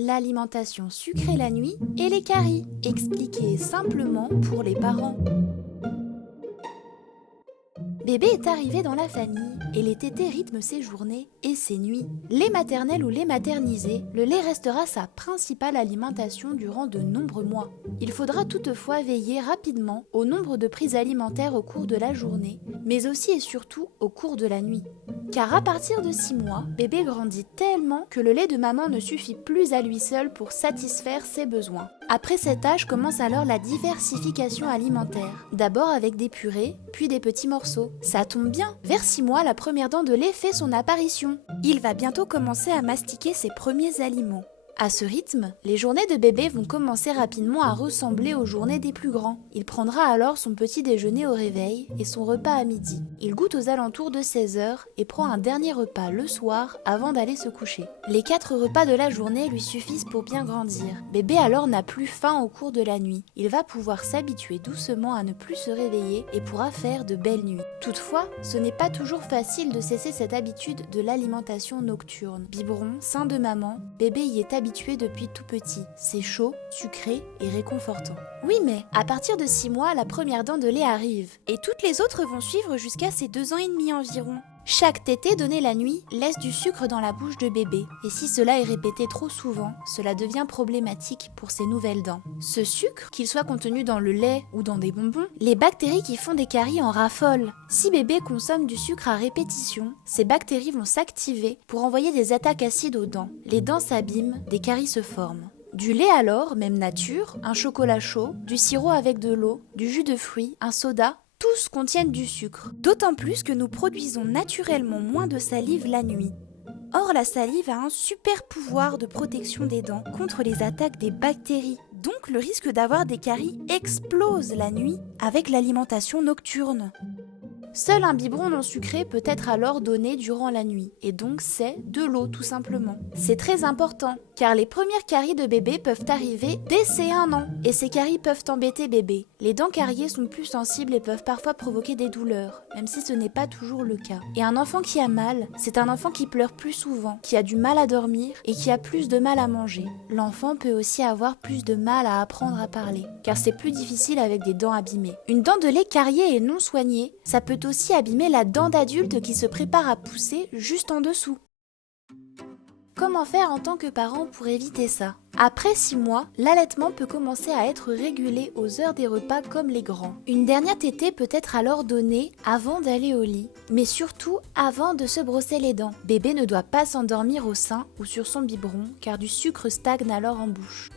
l'alimentation sucrée la nuit et les caries, expliqué simplement pour les parents. Bébé est arrivé dans la famille et les tétés rythment ses journées et ses nuits. Lait maternel ou lait maternisé, le lait restera sa principale alimentation durant de nombreux mois. Il faudra toutefois veiller rapidement au nombre de prises alimentaires au cours de la journée, mais aussi et surtout au cours de la nuit. Car à partir de 6 mois, bébé grandit tellement que le lait de maman ne suffit plus à lui seul pour satisfaire ses besoins. Après cet âge commence alors la diversification alimentaire. D'abord avec des purées, puis des petits morceaux. Ça tombe bien, vers 6 mois, la première dent de lait fait son apparition. Il va bientôt commencer à mastiquer ses premiers aliments. À ce rythme, les journées de bébé vont commencer rapidement à ressembler aux journées des plus grands. Il prendra alors son petit déjeuner au réveil et son repas à midi. Il goûte aux alentours de 16 h et prend un dernier repas le soir avant d'aller se coucher. Les 4 repas de la journée lui suffisent pour bien grandir. Bébé alors n'a plus faim au cours de la nuit. Il va pouvoir s'habituer doucement à ne plus se réveiller et pourra faire de belles nuits. Toutefois, ce n'est pas toujours facile de cesser cette habitude de l'alimentation nocturne. Biberon, sein de maman, bébé y est habitué depuis tout petit. C'est chaud, sucré et réconfortant. Oui, mais à partir de 6 mois, la première dent de lait arrive. Et toutes les autres vont suivre jusqu'à ses 2 ans et demi environ. Chaque tétée donnée la nuit laisse du sucre dans la bouche de bébé. Et si cela est répété trop souvent, cela devient problématique pour ses nouvelles dents. Ce sucre, qu'il soit contenu dans le lait ou dans des bonbons, les bactéries qui font des caries en raffolent. Si bébé consomme du sucre à répétition, ces bactéries vont s'activer pour envoyer des attaques acides aux dents. Les dents s'abîment, des caries se forment. Du lait alors, même nature, un chocolat chaud, du sirop avec de l'eau, du jus de fruits, un soda, tous contiennent du sucre. D'autant plus que nous produisons naturellement moins de salive la nuit. Or, la salive a un super pouvoir de protection des dents contre les attaques des bactéries. Donc, le risque d'avoir des caries explose la nuit avec l'alimentation nocturne. Seul un biberon non sucré peut être alors donné durant la nuit, et donc c'est de l'eau tout simplement. C'est très important, car les premières caries de bébé peuvent arriver dès ses 1 an, et ces caries peuvent embêter bébé. Les dents cariées sont plus sensibles et peuvent parfois provoquer des douleurs, même si ce n'est pas toujours le cas. Et un enfant qui a mal, c'est un enfant qui pleure plus souvent, qui a du mal à dormir et qui a plus de mal à manger. L'enfant peut aussi avoir plus de mal à apprendre à parler, car c'est plus difficile avec des dents abîmées. Une dent de lait cariée et non soignée, ça peut aussi abîmer la dent d'adulte qui se prépare à pousser juste en dessous. Comment faire en tant que parent pour éviter ça? Après 6 mois, l'allaitement peut commencer à être régulé aux heures des repas comme les grands. Une dernière tétée peut être alors donnée avant d'aller au lit, mais surtout avant de se brosser les dents. Bébé ne doit pas s'endormir au sein ou sur son biberon car du sucre stagne alors en bouche.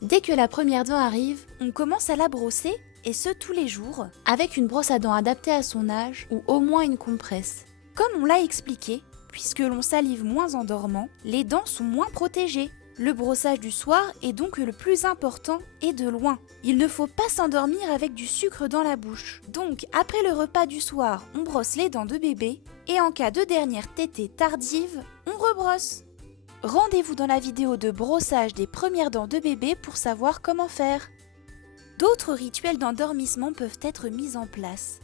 Dès que la première dent arrive, on commence à la brosser, et ce tous les jours, avec une brosse à dents adaptée à son âge ou au moins une compresse. Comme on l'a expliqué, puisque l'on salive moins en dormant, les dents sont moins protégées. Le brossage du soir est donc le plus important et de loin. Il ne faut pas s'endormir avec du sucre dans la bouche. Donc après le repas du soir, on brosse les dents de bébé et en cas de dernière tétée tardive, on rebrosse. Rendez-vous dans la vidéo de brossage des premières dents de bébé pour savoir comment faire. D'autres rituels d'endormissement peuvent être mis en place.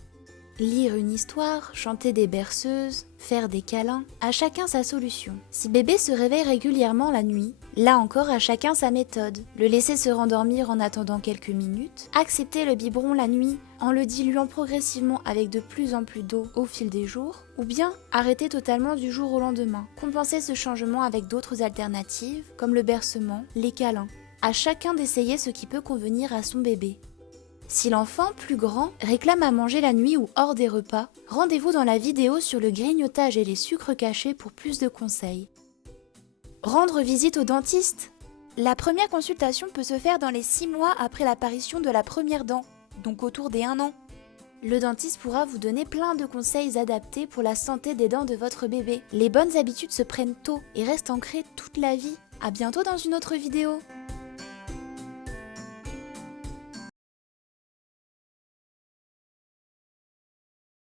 Lire une histoire, chanter des berceuses, faire des câlins, à chacun sa solution. Si bébé se réveille régulièrement la nuit, là encore à chacun sa méthode. Le laisser se rendormir en attendant quelques minutes, accepter le biberon la nuit en le diluant progressivement avec de plus en plus d'eau au fil des jours, ou bien arrêter totalement du jour au lendemain. Compenser ce changement avec d'autres alternatives, comme le bercement, les câlins. À chacun d'essayer ce qui peut convenir à son bébé. Si l'enfant plus grand réclame à manger la nuit ou hors des repas, rendez-vous dans la vidéo sur le grignotage et les sucres cachés pour plus de conseils. Rendre visite au dentiste. La première consultation peut se faire dans les 6 mois après l'apparition de la première dent, donc autour des 1 an. Le dentiste pourra vous donner plein de conseils adaptés pour la santé des dents de votre bébé. Les bonnes habitudes se prennent tôt et restent ancrées toute la vie. À bientôt dans une autre vidéo.